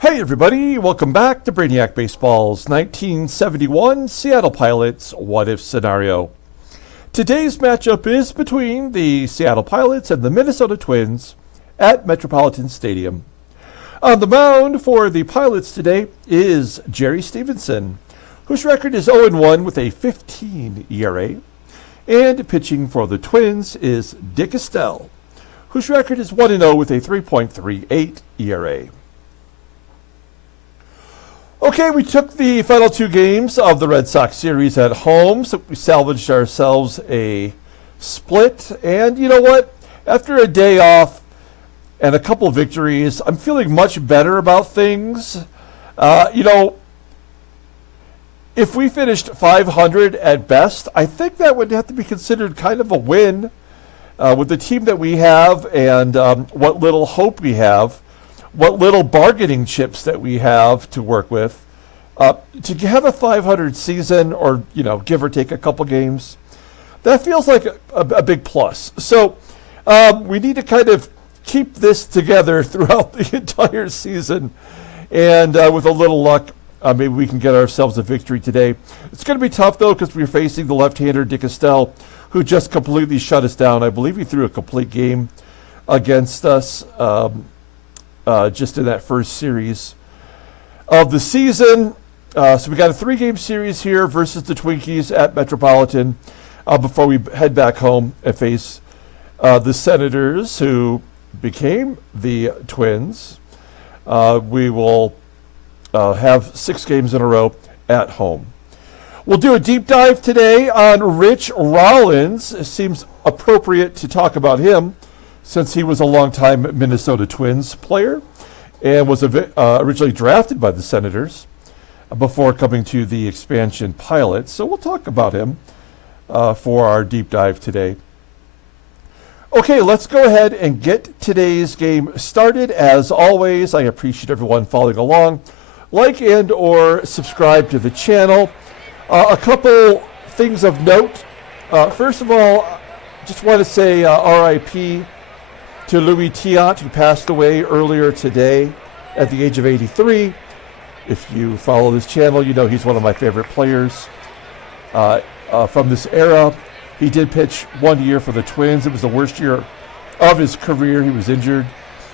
Hey everybody, welcome back to Brainiac Baseball's 1971 Seattle Pilots What If Scenario. Today's matchup is between the Seattle Pilots and the Minnesota Twins at Metropolitan Stadium. On the mound for the Pilots today is Jerry Stephenson, whose record is 0-1 with a 15 ERA. And pitching for the Twins is Dick Estelle, whose record is 1-0 with a 3.38 ERA. Okay, we took the final two games of the Red Sox series at home, so we salvaged ourselves a split. And you know what? After a day off and a couple of victories, I'm feeling much better about things. If we finished 500 at best, I think that would have to be considered kind of a win with the team that we have and what little hope we have. What little bargaining chips that we have to work with. To have a 500 season, or give or take a couple games, that feels like a big plus. So we need to kind of keep this together throughout the entire season, and with a little luck, maybe we can get ourselves a victory today. It's going to be tough though, because we're facing the left-hander Dick Estelle, who just completely shut us down. I believe he threw a complete game against us. Just in that first series of the season. So we got a 3-game series here versus the Twinkies at Metropolitan before we head back home and face the Senators, who became the Twins. We will have 6 games in a row at home. We'll do a deep dive today on Rich Rollins. It seems appropriate to talk about him, since he was a longtime Minnesota Twins player and was originally drafted by the Senators before coming to the expansion Pilots. So we'll talk about him for our deep dive today. Okay, let's go ahead and get today's game started. As always, I appreciate everyone following along. Like and or subscribe to the channel. A couple things of note. First of all, just want to say RIP to Louis Tiant, who passed away earlier today at the age of 83. If you follow this channel, you know he's one of my favorite players from this era. He did pitch 1 year for the Twins. It was the worst year of his career. He was injured.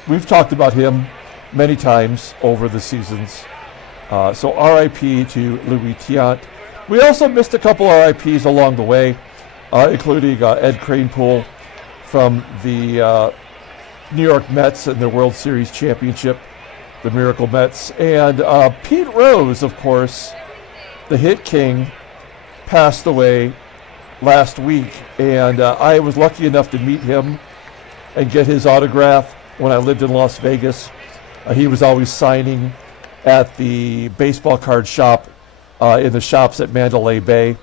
We've talked about him many times over the seasons. So RIP to Louis Tiant. We also missed a couple RIPs along the way, including Ed Kranepool from the New York Mets and their World Series championship, the Miracle Mets. And Pete Rose, of course, the hit king, passed away last week. And I was lucky enough to meet him and get his autograph when I lived in Las Vegas. He was always signing at the baseball card shop in the shops at Mandalay Bay.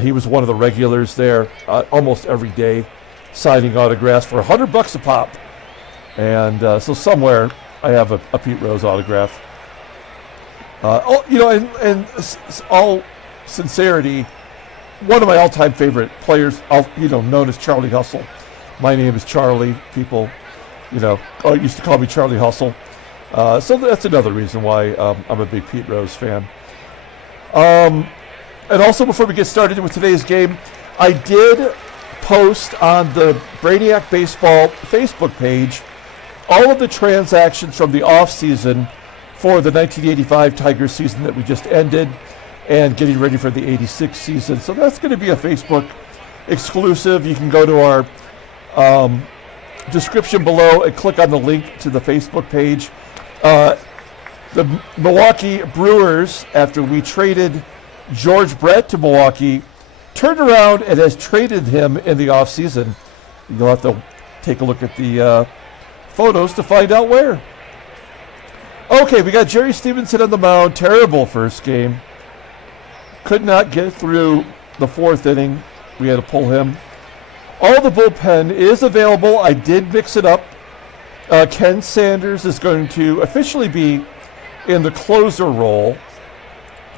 He was one of the regulars there almost every day, signing autographs for $100 a pop. And so somewhere I have a Pete Rose autograph. In all sincerity, one of my all-time favorite players, known as Charlie Hustle. My name is Charlie. People, used to call me Charlie Hustle. So that's another reason why I'm a big Pete Rose fan. And also, before we get started with today's game, I did post on the Brainiac Baseball Facebook page all of the transactions from the off-season for the 1985 Tigers season that we just ended and getting ready for the 86 season. So that's going to be a Facebook exclusive. You can go to our description below and click on the link to the Facebook page. The Milwaukee Brewers, after we traded George Brett to Milwaukee, turned around and has traded him in the offseason. You'll have to take a look at the photos to find out where. Okay, we got Jerry Stephenson on the mound. Terrible first game. Could not get through the 4th inning. We had to pull him. All the bullpen is available. I did mix it up. Ken Sanders is going to officially be in the closer role.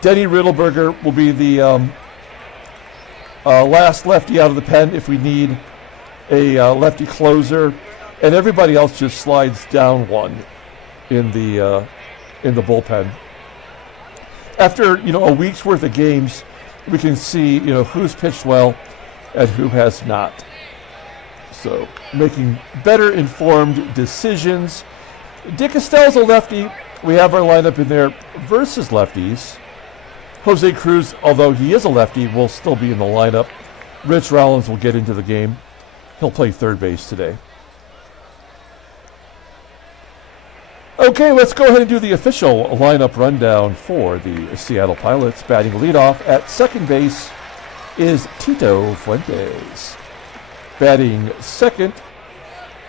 Denny Riddleberger will be the last lefty out of the pen if we need a lefty closer. And everybody else just slides down one in the in the bullpen. After, a week's worth of games, we can see, who's pitched well and who has not. So, making better informed decisions. Dick Estelle's a lefty. We have our lineup in there versus lefties. Jose CRUZ, although he is a lefty, will still be in the lineup. Rich Rollins will get into the game. He'll play third base today. Okay, let's go ahead and do the official lineup rundown for the Seattle Pilots. Batting leadoff at second base is Tito Fuentes. Batting second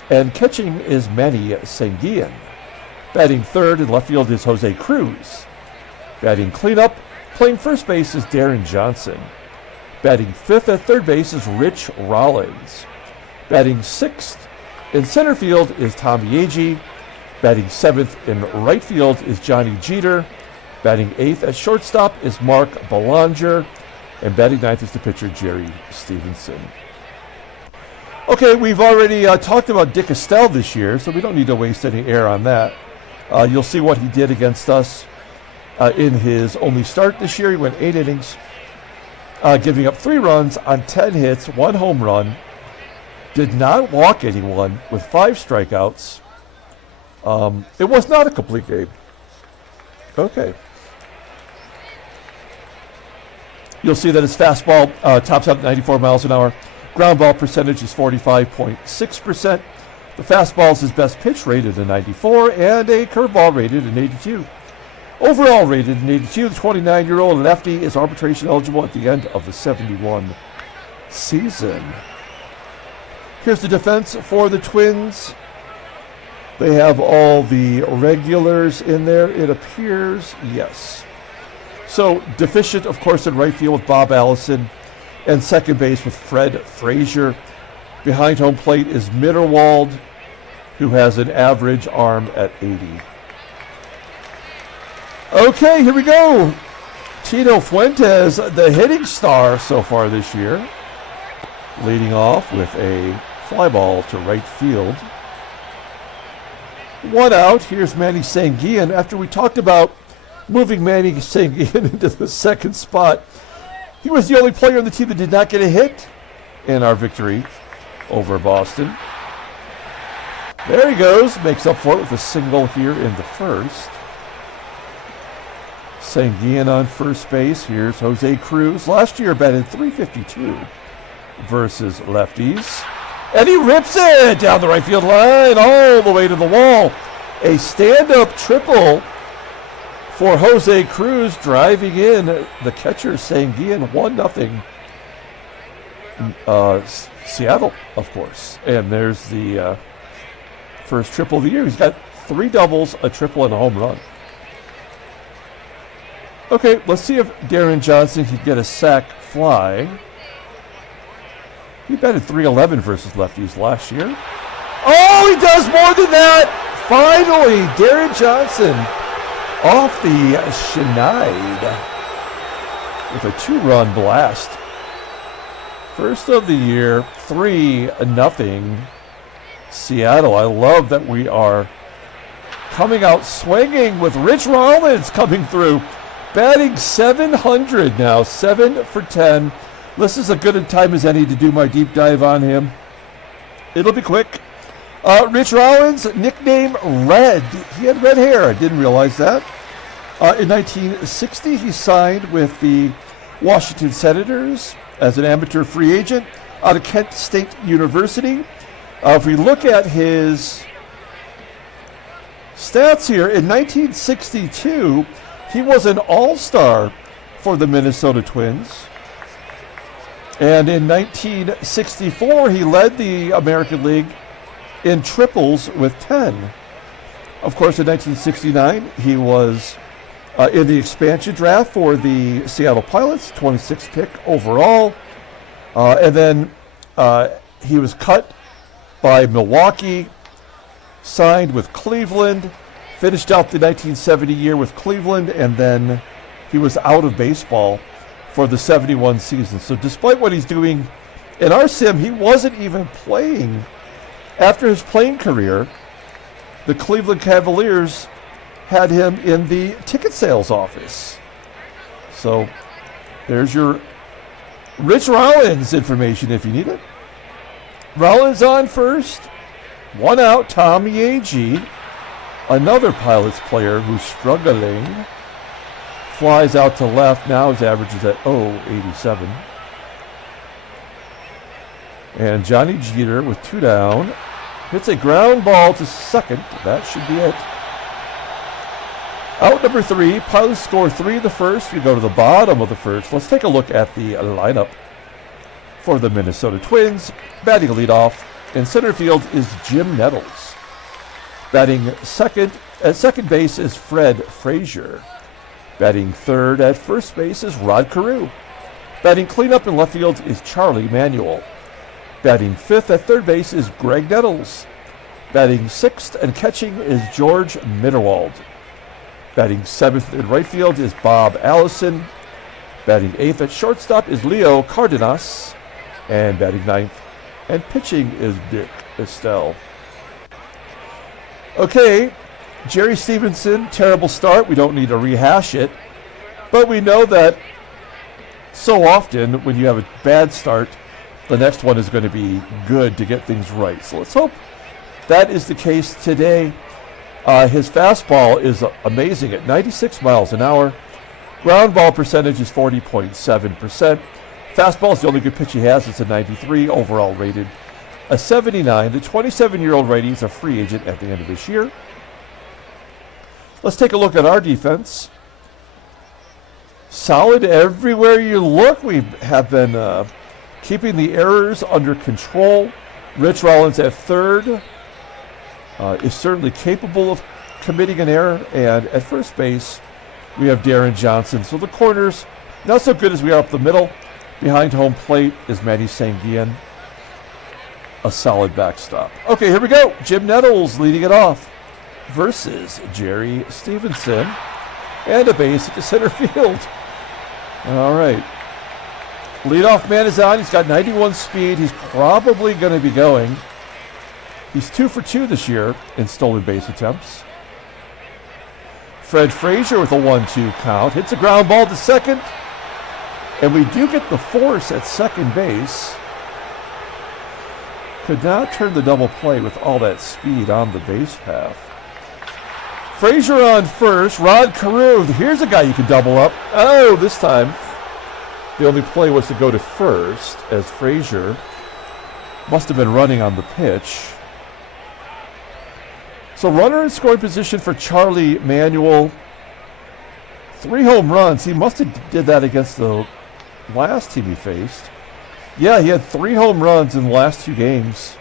and catching is Manny SANGUILLEN. Batting third in left field is Jose CRUZ. Batting cleanup, playing first base is Deron Johnson. Batting fifth at third base is Rich Rollins. Batting sixth in center field is Tommie AGEE. Batting seventh in right field is Johnny Jeter. Batting eighth at shortstop is Mark Belanger. And batting ninth is the pitcher Jerry Stephenson. Okay, we've already talked about Dick Estelle this year, so we don't need to waste any air on that. You'll see what he did against us in his only start this year. He went 8 innings, giving up 3 runs on 10 hits, 1 home run. Did not walk anyone with 5 strikeouts. It was not a complete game. Okay. You'll see that his fastball tops out at 94 miles an hour. Ground ball percentage is 45.6%. The fastball is his best pitch, rated in 94, and a curveball rated in 82. Overall rated in 82, the 29-year-old lefty is arbitration eligible at the end of the 71 season. Here's the defense for the Twins. They have all the regulars in there, it appears. Yes. So deficient, of course, in right field with Bob Allison, and second base with Fred Frazier. Behind home plate is MITTERWALD, who has an average arm at 80. Okay, here we go. Tito Fuentes, the hitting star so far this year, leading off with a fly ball to right field. 1 out. Here's Manny SANGUILLEN. After we talked about moving Manny SANGUILLEN into the second spot, he was the only player on the team that did not get a hit in our victory over Boston. There he goes. Makes up for it with a single here in the first. SANGUILLEN on first base. Here's Jose CRUZ. Last year batted .352 versus lefties. And he rips it down the right field line all the way to the wall. A stand-up triple for Jose CRUZ, driving in the catcher SANGUILLEN. 1-0. Seattle, of course. And there's the first triple of the year. He's got 3 doubles, a triple, and a home run. Okay, let's see if Deron Johnson can get a sac fly. He batted .311 versus lefties last year. Oh, he does more than that! Finally, Deron Johnson off the Schneid with a 2-run blast. First of the year, 3-0 Seattle. I love that we are coming out swinging with Rich Rollins coming through. Batting .700 now, 7 for 10. This is as good a time as any to do my deep dive on him. It'll be quick. Rich Rollins, nickname Red. He had red hair. I didn't realize that. In 1960, he signed with the Washington Senators as an amateur free agent out of Kent State University. If we look at his stats here, in 1962, he was an all-star for the Minnesota Twins. And in 1964, he led the American League in triples with 10. Of course, in 1969, he was in the expansion draft for the Seattle Pilots, 26th pick overall. And then he was cut by Milwaukee, signed with Cleveland, finished out the 1970 year with Cleveland, and then he was out of baseball for the 71 season. So despite what he's doing in our sim, he wasn't even playing. After his playing career, the Cleveland Cavaliers had him in the ticket sales office. So there's your Rich Rollins information if you need it. Rollins on first. 1 out, Tommie AGEE. Another Pilots player who's struggling. Flies out to left. Now his average is at 0.87. And Johnny Jeter with 2 down. Hits a ground ball to second. That should be it. Out number 3. Pilots score 3 in the first. We go to the bottom of the first. Let's take a look at the lineup for the Minnesota Twins. Batting leadoff in center field is Jim Nettles. Batting second at second base is Fred Frazier. Batting third at first base is Rod Carew. Batting cleanup in left field is Charlie Manuel. Batting fifth at third base is Graig Nettles. Batting sixth and catching is George Mitterwald. Batting seventh in right field is Bob Allison. Batting eighth at shortstop is Leo Cardenas. And batting ninth and pitching is Dick Estelle. Okay, Jerry Stephenson, terrible start. We don't need to rehash it. But we know that so often when you have a bad start, the next one is going to be good to get things right. So let's hope that is the case today. His fastball is amazing at 96 miles an hour. Ground ball percentage is 40.7%. Fastball is the only good pitch he has. It's a 93, overall rated a 79. The 27-year-old righty is a free agent at the end of this year. Let's take a look at our defense. Solid everywhere you look. We have been keeping the errors under control. Rich Rollins at third is certainly capable of committing an error. And at first base, we have Deron Johnson. So the corners, not so good as we are up the middle. Behind home plate is Manny SANGUILLEN. A solid backstop. Okay, here we go. Jim Nettles leading it off versus Jerry Stephenson. And a base at the center field. All right. Leadoff man is on. He's got 91 speed. He's probably going to be going. He's 2 for 2 this year in stolen base attempts. Fred Frazier with a 1-2 count. Hits a ground ball to second. And we do get the force at second base. Could not turn the double play with all that speed on the base path. Frazier on first. Rod Carew. Here's a guy you can double up. Oh, this time the only play was to go to first, as Frazier must have been running on the pitch. So runner in scoring position for Charlie Manuel. 3 home runs. He must have did that against the last team he faced. Yeah, he had 3 home runs in the last 2 games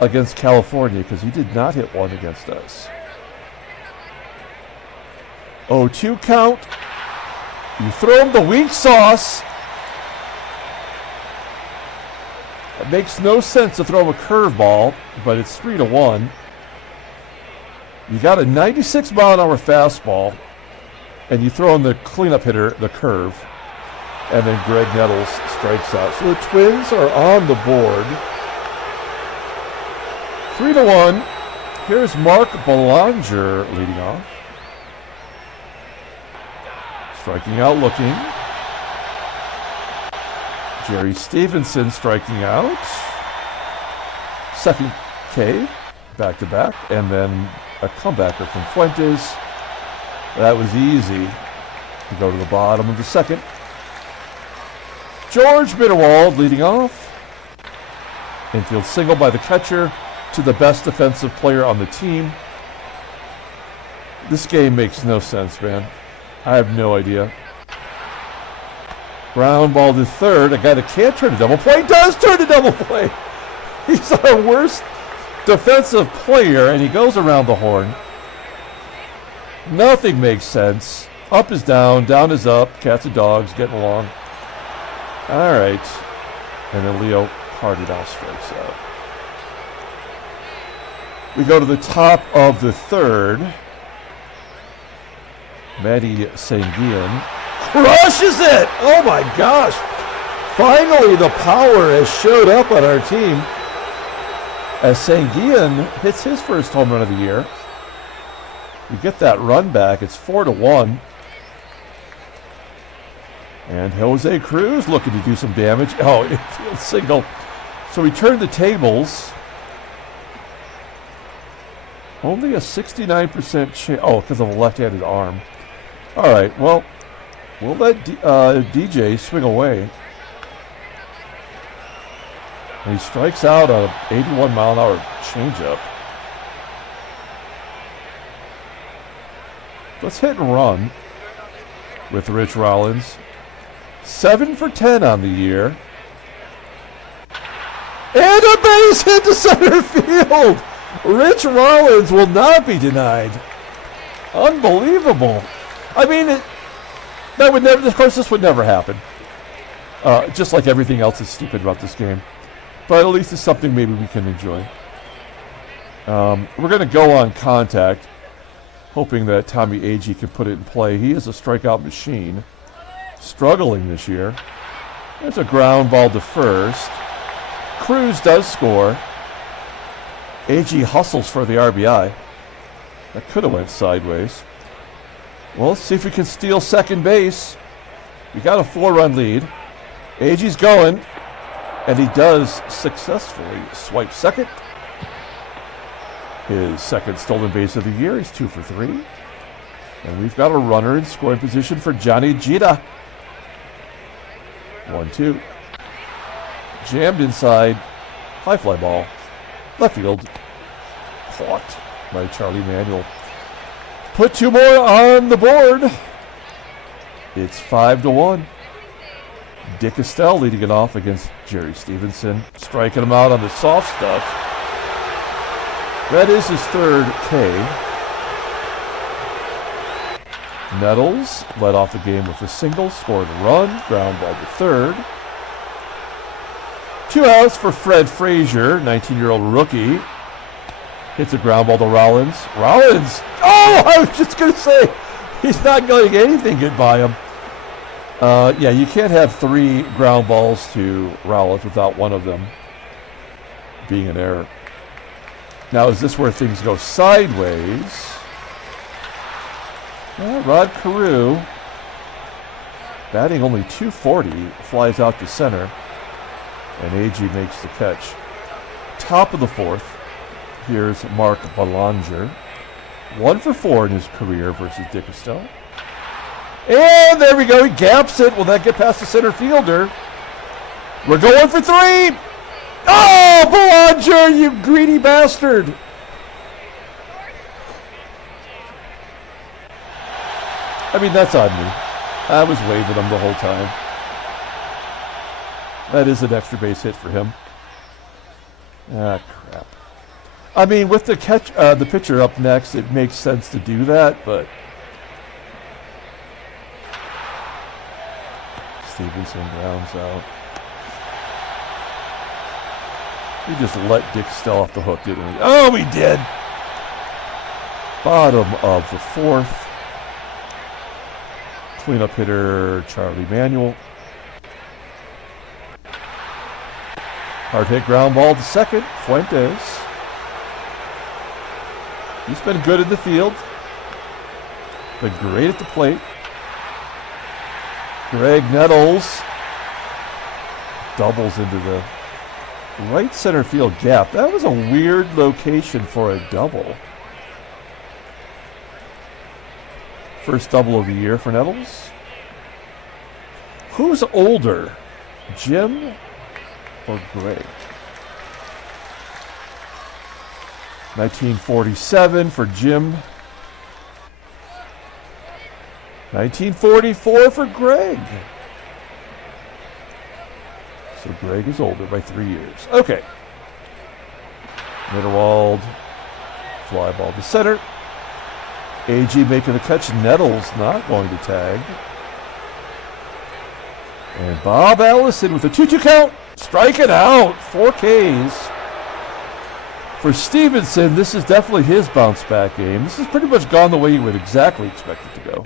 against California, because he did not hit one against us. 0-2 count. You throw him the weak sauce. It makes no sense to throw him a curveball, but it's 3-1. You got a 96 mile an hour fastball, and you throw in the cleanup hitter, the curve, and then Graig Nettles strikes out. So the Twins are on the board. 3-1. Here's Mark Belanger leading off. Striking out looking. Jerry Stephenson striking out. Second K, back to back, and then a comebacker from Fuentes. That was easy to go to the bottom of the second. George Mitterwald leading off. Infield single by the catcher to the best defensive player on the team. This game makes no sense, man. I have no idea. Ground ball to third. A guy that can't turn a double play does turn a double play. He's our worst defensive player, and he goes around the horn. Nothing makes sense. Up is down, down is up. Cats and dogs getting along. All right. And then Leo Cardenas strikes out. We go to the top of the third. Manny SANGUILLEN crushes it! Oh my gosh! Finally, the power has showed up on our team as SANGUILLEN hits his first home run of the year. We get that run back. It's 4-1. And Jose Cruz looking to do some damage. Oh, infield signal. So we turn the tables. Only a 69% chance. Oh, because of a left-handed arm. All right, well, we'll let DJ swing away. And he strikes out on an 81-mile-an-hour changeup. Let's hit and run with Rich Rollins. 7 for 10 on the year. And a base hit to center field. Rich Rollins will not be denied. Unbelievable. I mean, that would never. Of course, this would never happen. Just like everything else is stupid about this game. But at least it's something maybe we can enjoy. We're going to go on contact, hoping that Tommie AGEE can put it in play. He is a strikeout machine. Struggling this year. There's a ground ball to first. Cruz does score. AGEE hustles for the RBI. That could have went sideways. Well, let's see if we can steal second base. We got a 4-run lead. AGEE's going, and he does successfully swipe second. His second stolen base of the year. He's 2 for 3. And we've got a runner in scoring position for Johnny Gita. 1-2. Jammed inside. High fly ball. Left field. Caught by Charlie Manuel. Put 2 more on the board. It's 5-1. Dick Estelle leading it off against Jerry Stephenson. Striking him out on the soft stuff. That is his 3rd K. Nettles led off the game with a single, scored a run, ground ball to third. 2 outs for Fred Frazier, 19-year-old rookie. Hits a ground ball to Rollins. Rollins! Oh, I was just going to say, he's not going anything get by him. Yeah, you can't have 3 ground balls to Rollins without one of them being an error. Now, is this where things go sideways? Rod CAREW, batting only .240, flies out to center, and AGEE makes the catch. Top of the 4th, here's Mark Belanger. 1 for 4 in his career versus Dick Estelle. And there we go, he gaps it. Will that get past the center fielder? We're going for 3! Oh, Belanger, you greedy bastard! I mean, that's on me. I was waving him the whole time. That is an extra base hit for him. Ah, crap. I mean, with the pitcher up next, it makes sense to do that, but Stephenson grounds out. We just let Dick Estelle off the hook, didn't we? Oh, we did! Bottom of the 4th. Cleanup hitter Charlie Manuel. Hard hit ground ball to second. Fuentes. He's been good in the field. Been great at the plate. Graig Nettles doubles into the right center field gap. That was a weird location for a double. First double of the year for Nettles. Who's older, Jim or Graig? 1947 for Jim. 1944 for Graig. So Graig is older by 3 years. Okay. MITTERWALD. Fly ball to center. AGEE making the catch. Nettles not going to tag. And Bob Allison with a 2-2 count. Striking out. 4 Ks. For Stephenson, this is definitely his bounce back game. This has pretty much gone the way you would exactly expect it to go.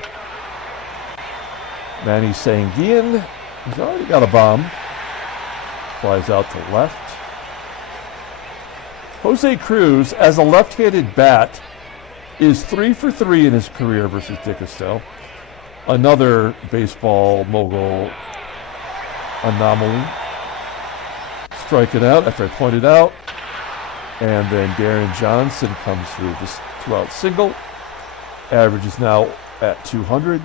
Manny SANGUILLEN. He's already got a bomb. Flies out to left. Jose Cruz, as a left-handed bat, is 3 for 3 in his career versus Dick Estelle. Another baseball mogul anomaly. Striking out after I pointed out. And then Deron Johnson comes through this 2-out single. Average is now at 200.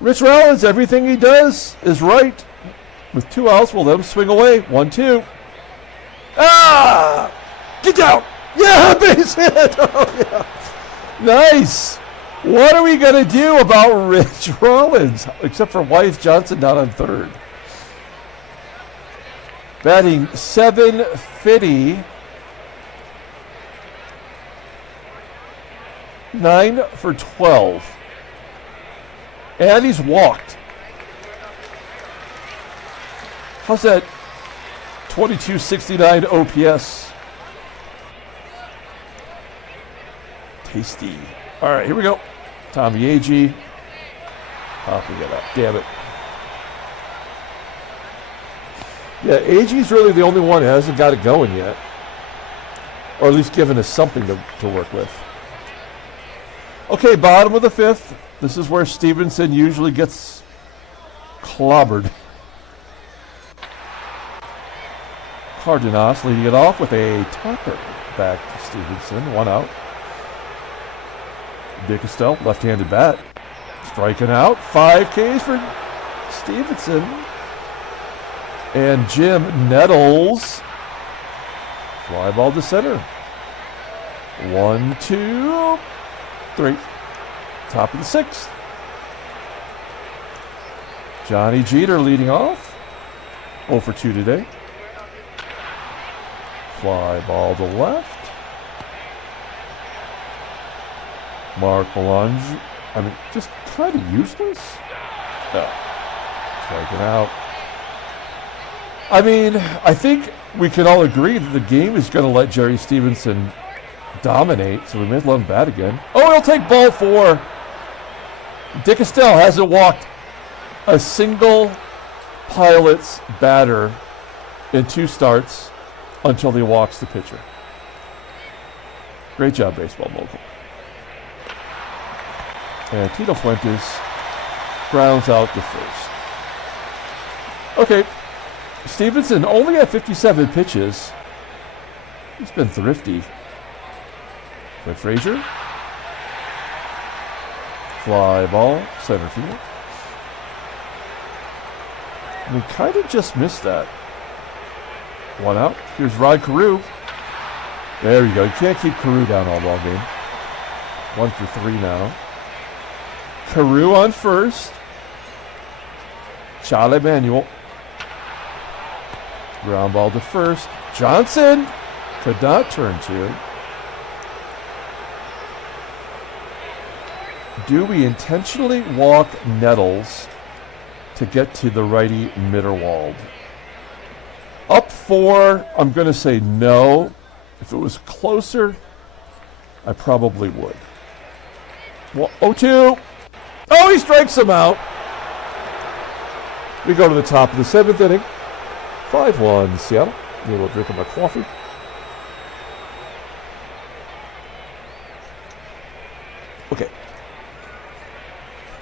Rich Rollins, everything he does is right. With 2 outs, we'll let him swing away. 1-2. Ah! Get down! Yeah, base hit! Oh, yeah. Nice! What are we going to do about Rich Rollins? Except for Wyeth Johnson not on third. Batting .750. 9 for 12. And he's walked. How's that 2269 OPS? Tasty. All right, here we go. Tommie AGEE. Popping it up. Damn it. Yeah, AGEE's really the only one that hasn't got it going yet. Or at least given us something to work with. Okay, bottom of the 5th. This is where Stephenson usually gets clobbered. Cardenas leading it off with a topper back to Stephenson. 1 out. Dick Estelle, left-handed bat. Striking out. 5 Ks for Stephenson. And Jim Nettles. Fly ball to center. 1, 2, 3. Top of the 6th. Johnny Jeter leading off. 0 for 2 today. Fly ball to left. Mark Belanger. I mean, just kind of useless. Striking out. I mean, I think we can all agree that the game is going to let Jerry Stephenson dominate, so we may let him bat again. Oh, he'll take ball 4. Dick Estelle hasn't walked a single Pilots batter in 2 starts until he walks the pitcher. Great job, baseball mogul. And Tito Fuentes grounds out the first. Okay, Stephenson only had 57 pitches. He's been thrifty. But FRAZIER. Fly ball, center field. We kind of just missed that. 1 out. Here's Rod CAREW. There you go. You can't keep CAREW down all ball game. 1 for 3 now. CAREW on first. Charlie Manuel. Ground ball to first. Johnson could not turn 2. Do we intentionally walk Nettles to get to the righty MITTERWALD? Up 4, I'm going to say no. If it was closer, I probably would. Well, 0-2. Oh, he strikes him out. We go to the top of the 7th inning. 5-1 Seattle. A little drink of my coffee. Okay.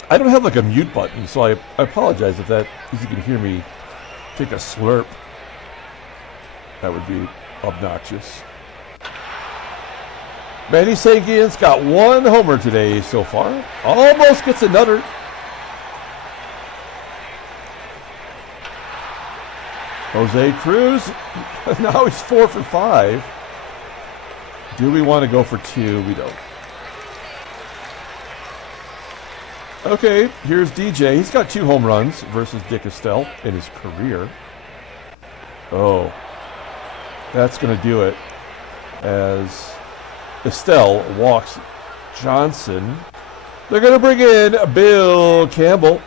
I don't have like a mute button, so I apologize if you can hear me take a slurp. That would be obnoxious. Manny Sanguillen's got 1 homer today so far. Almost gets another. Jose Cruz, now he's 4 for 5. Do we want to go for 2? We don't. Okay, here's DJ. He's got 2 home runs versus Dick Estelle in his career. Oh, that's going to do it as Estelle walks Johnson. They're going to bring in Bill Campbell,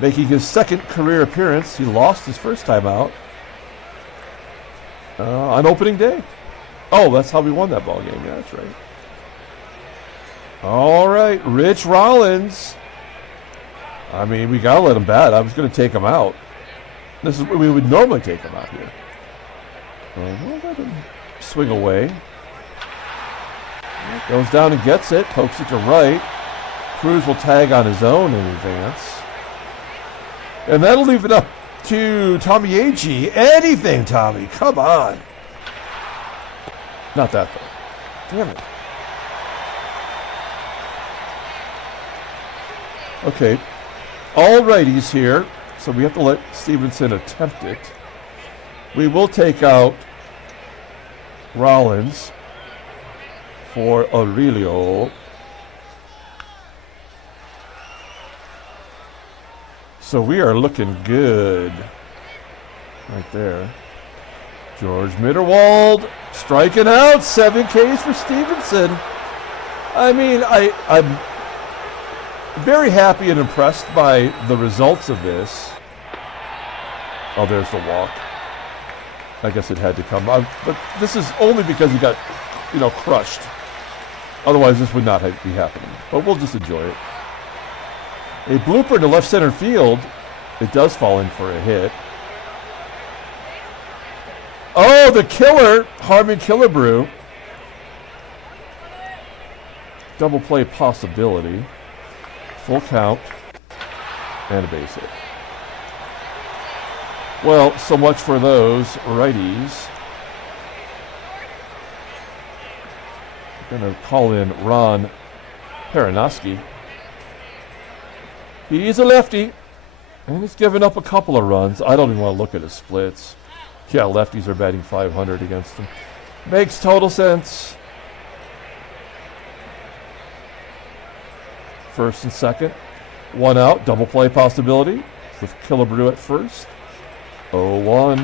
making his 2nd career appearance. He lost his first time out on opening day. Oh, that's how we won that ball game. Yeah, that's right. All right, Rich Rollins. I mean, we got to let him bat. I was going to take him out. This is we would normally take him out here. We'll let him swing away. Goes down and gets it. Pokes it to right. CRUZ will tag on his own in advance. And that'll leave it up to Tommie AGEE. Anything, Tommie. Come on. Not that, though. Damn it. Okay. All righties here. So we have to let Stephenson attempt it. We will take out Rollins for Aurelio. So we are looking good right there. George Mitterwald striking out. 7 Ks for Stephenson. I mean, I'm very happy and impressed by the results of this. Oh, there's the walk. I guess it had to come out. But this is only because he got, crushed. Otherwise, this would not be happening. But we'll just enjoy it. A blooper to left center field. It does fall in for a hit. Oh, the killer, Harmon Killebrew. Double play possibility. Full count. And a base hit. Well, so much for those righties. I'm going to call in Ron Peranoski. He's a lefty, and he's given up a couple of runs. I don't even want to look at his splits. Yeah, lefties are batting .500 against him. Makes total sense. First and second. 1 out, double play possibility with Killebrew at first. 0-1.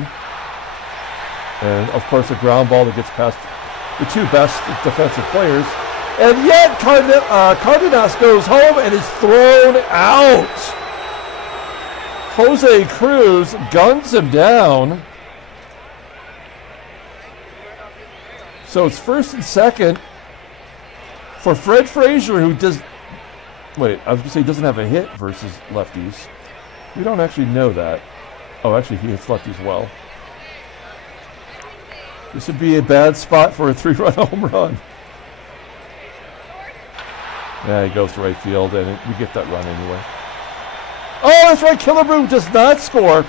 And, of course, a ground ball that gets past the 2 best defensive players. And yet, Cardenas goes home and is thrown out. Jose Cruz guns him down. So it's first and second for Fred Frazier, who does... Wait, I was going to say he doesn't have a hit versus lefties. We don't actually know that. Oh, actually, he hits lefties well. This would be a bad spot for a 3-run home run. Yeah, he goes to right field, and we get that run anyway. Oh, that's right. Killebrew does not score.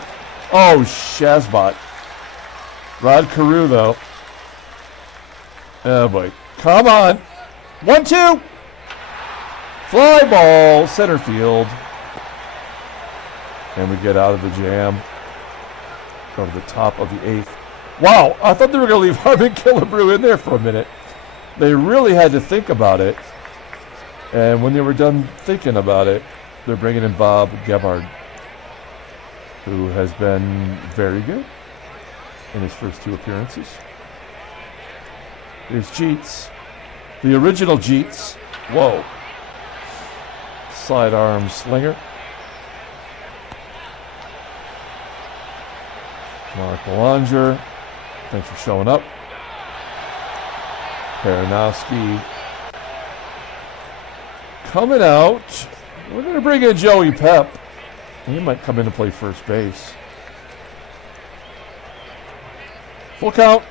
Oh, Shazbot. Rod Carew, though. Oh, boy. Come on. 1-2. Fly ball, center field. And we get out of the jam. Go to the top of the 8th. Wow, I thought they were going to leave Harmon Killebrew in there for a minute. They really had to think about it. And when they were done thinking about it, they're bringing in Bob Gebhard, who has been very good in his first 2 appearances. Here's Jeets. The original Jeets. Whoa. Sidearm slinger. Mark Belanger. Thanks for showing up. Peranoski. Coming out, we're going to bring in Joey Pep. He might come in to play first base. Full count.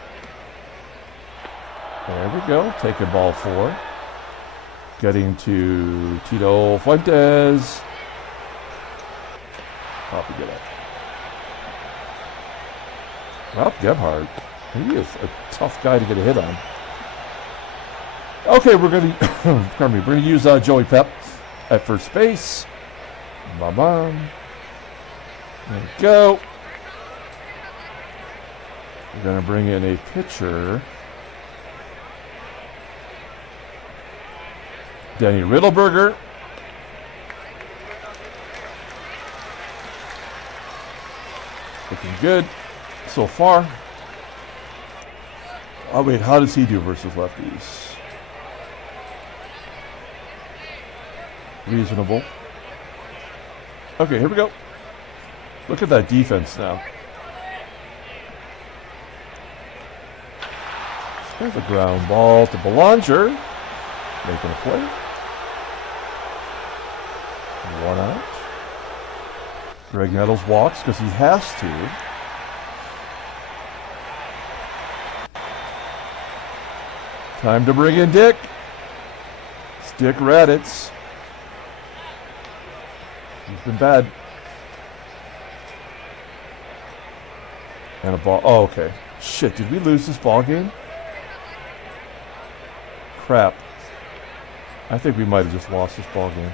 There we go. Taking ball 4. Getting to Tito Fuentes. Copy, get up. Ralph Gebhard. He is a tough guy to get a hit on. Okay, we're going to pardon me. We're going to use Joey Pep at first base. Bam. There we go. We're going to bring in a pitcher. Danny Riddleberger. Looking good so far. Oh, wait, how does he do versus lefties? Reasonable. Okay, here we go. Look at that defense now. There's a ground ball to Belanger. Making a play. 1 out. Graig Nettles walks because he has to. Time to bring in Dick. Dick Raditz. He's been bad. And a ball. Oh, okay. Shit, did we lose this ball game? Crap. I think we might have just lost this ball game.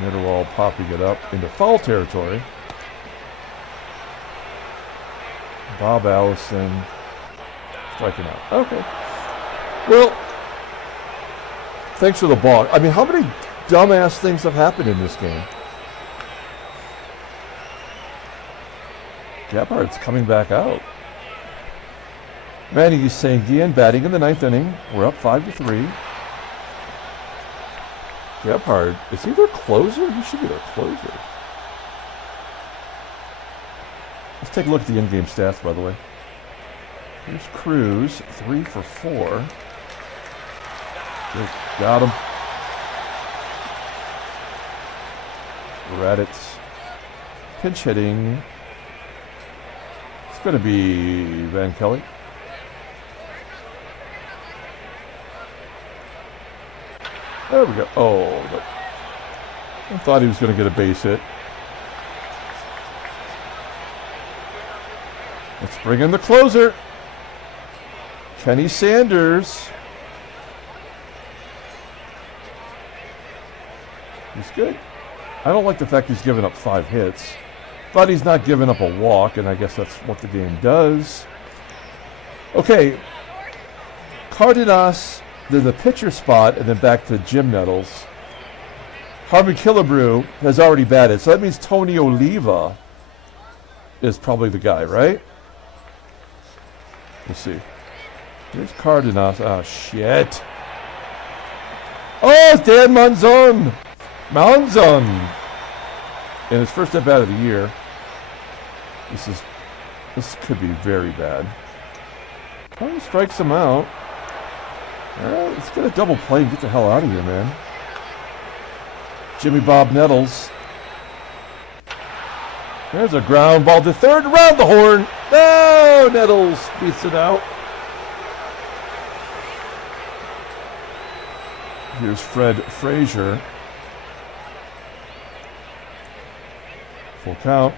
MITTERWALD popping it up into foul territory. Bob Allison striking out. Okay. Well, thanks for the ball. I mean, how many dumbass things have happened in this game? Gebhardt's coming back out. Manny Sanguillen batting in the 9th inning. We're up 5-3. Gebhardt, is he their closer? He should be their closer. Let's take a look at the in-game stats, by the way. Here's CRUZ, 3 for 4. Good. Got him. Raditz. Pinch hitting. It's going to be Van Kelly. There we go. Oh, I thought he was going to get a base hit. Let's bring in the closer. Kenny Sanders. He's good. I don't like the fact he's given up 5 hits, but he's not giving up a walk, and I guess that's what the game does. Okay. Cardenas, then the pitcher spot, and then back to Jim Nettles. Harvey Killebrew has already batted, so that means Tony Oliva is probably the guy, right? We'll see. Here's Cardenas. Oh, shit. Oh, it's Dan Manzon. In his first at bat of the year. This could be very bad. Probably strikes him out. All right, let's get a double play and get the hell out of here, man. Jimmy Bob Nettles. There's a ground ball to third, around the horn. No, Nettles beats it out. Here's Fred Frazier. Full count.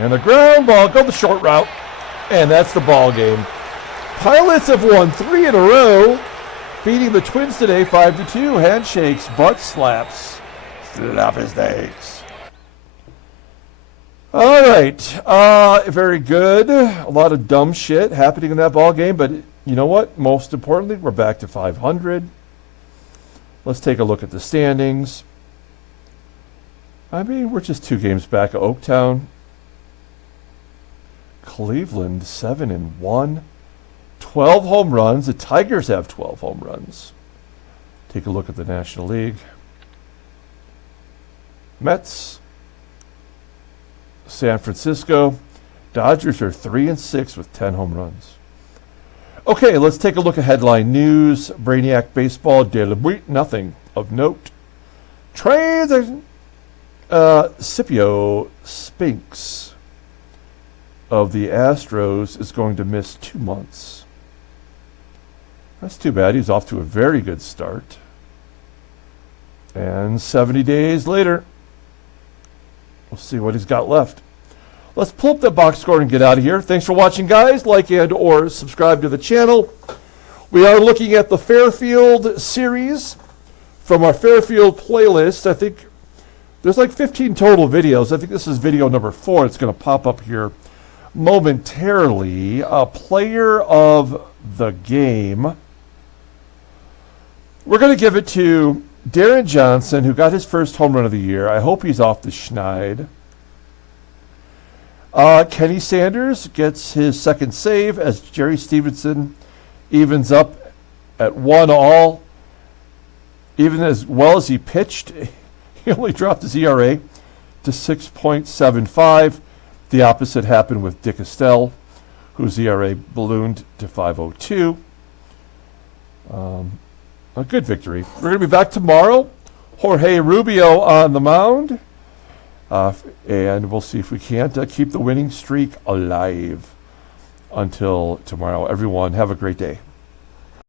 And a ground ball. Go the short route. And that's the ball game. Pilots have won 3 in a row, beating the Twins today 5-2. Handshakes, butt slaps. Slap his thanks. All right. Very good. A lot of dumb shit happening in that ball game, but you know what? Most importantly, we're back to 500. Let's take a look at the standings. I mean, we're just 2 games back at Oaktown. Cleveland 7-1. 12 home runs. The Tigers have 12 home runs. Take a look at the National League. Mets, San Francisco, Dodgers are 3-6 with 10 home runs. Okay, let's take a look at headline news. Brainiac baseball, Daily nothing of note. Trades, Scipio Spinks of the Astros is going to miss 2 months. That's too bad. He's off to a very good start. And 70 days later, we'll see what he's got left. Let's pull up the box score and get out of here. Thanks for watching, guys. Like and or subscribe to the channel. We are looking at the Fairfield series from our Fairfield playlist. I think there's like 15 total videos. I think this is video number 4. It's going to pop up here momentarily. Player of the game. We're going to give it to Deron Johnson, who got his first home run of the year. I hope he's off the schneid. Kenny Sanders gets his second save as Jerry Stephenson evens up at 1-all. Even as well as he pitched, he only dropped his ERA to 6.75. The opposite happened with Dick Estelle, whose ERA ballooned to 5.02. A good victory. We're going to be back tomorrow. Jorge Rubio on the mound. And we'll see if we can't keep the winning streak alive until tomorrow. Everyone, have a great day.